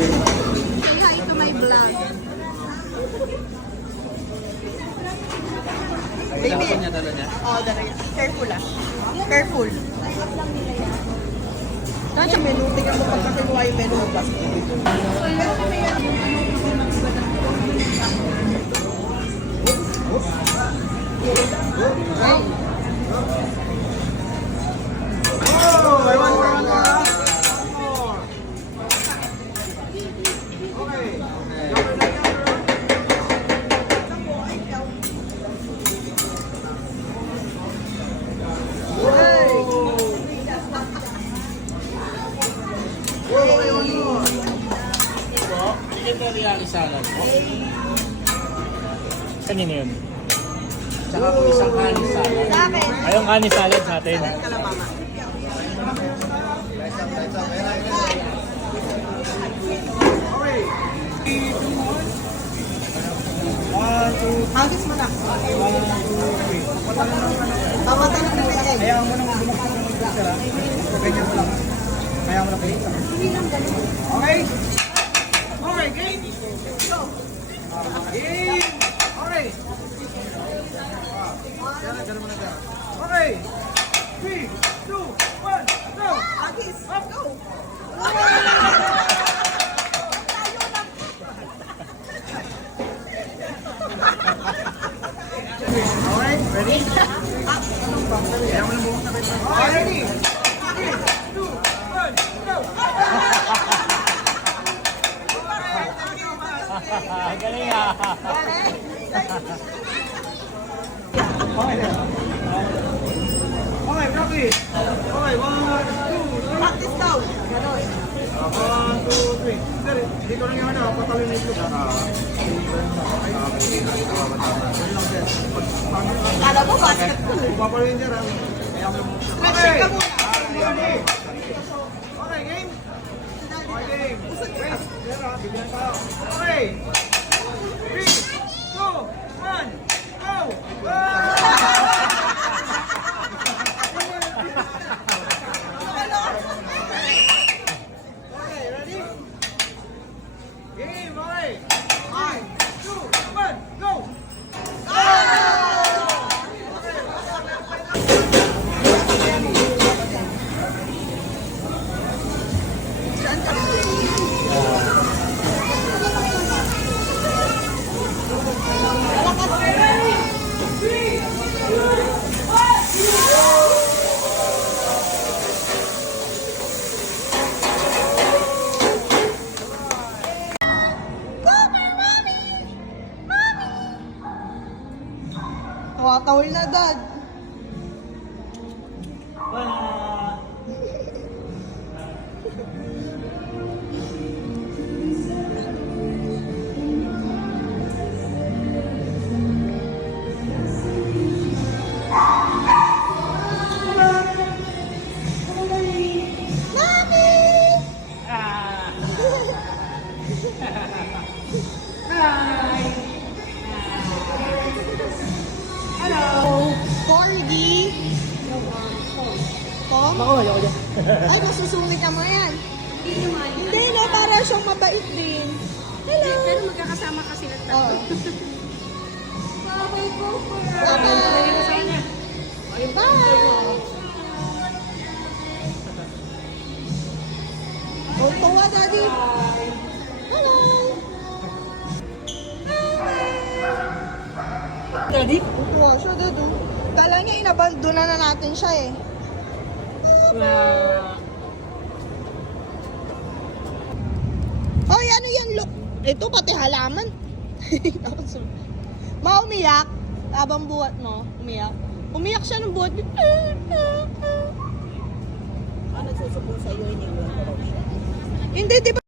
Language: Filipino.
Say hi to my vlog. Baby. Dala niya? Oo, dala niya. Careful ah. Careful. Saan siya menu? Tingnan mo pag nakinuha yung menu. Legendary salad po. Kanina yun? Tsaka po isang honey salad. Sa akin. Ayong honey salad sa atin. Kalamama. Hagis mo na. Pamatan na ng egg. Kaya mo nang bumakit ng mag-sara. Ganyan mo lang. Kaya mo na kayo. Okay. Okay, game. Go. Game. Okay. Okay. 3, 2, 1, go. Hagis. Go. Okay, ready? Kaya mo nang bumakit ng mag-sara. Okay, ready? 3, 2, 1, go. Ay, galing ah. Okay, okay, practice. Okay, 1, 2, 3. Practice daw. Ganon. 1, 2, 3. Sir, dito lang yung ano, patalin na ito. Kala mo basketball. Papalin sir, ha? Stretching ka muna. Ready? Okay, game? Okay, game. Wait, sir, ha? Bigyan ka. Okay. 3, 2, 1, go! Go! Okay, ready? Game, okay. 3, 2, 1, go! Tawil na, Dad. Corgi. Tom? Ay, masusungit ka mo yan. Hindi, no, para siyang mabait din. Hello. Pero magkakasama kasi ng tatlo. Oo. Bye-bye. Bye. Oh, tuwa, Daddy. Hello. Daddy? Tuwa siya, Daddy. Kala niya inabandona na natin siya eh. Hoy, ano yan? Look. Ito pati halaman. Umiyak. Habang buhat mo, umiyak. Umiyak siya ng buhat. Ano nagsusubo sa'yo, iniwan ko raw siya. Hindi, di ba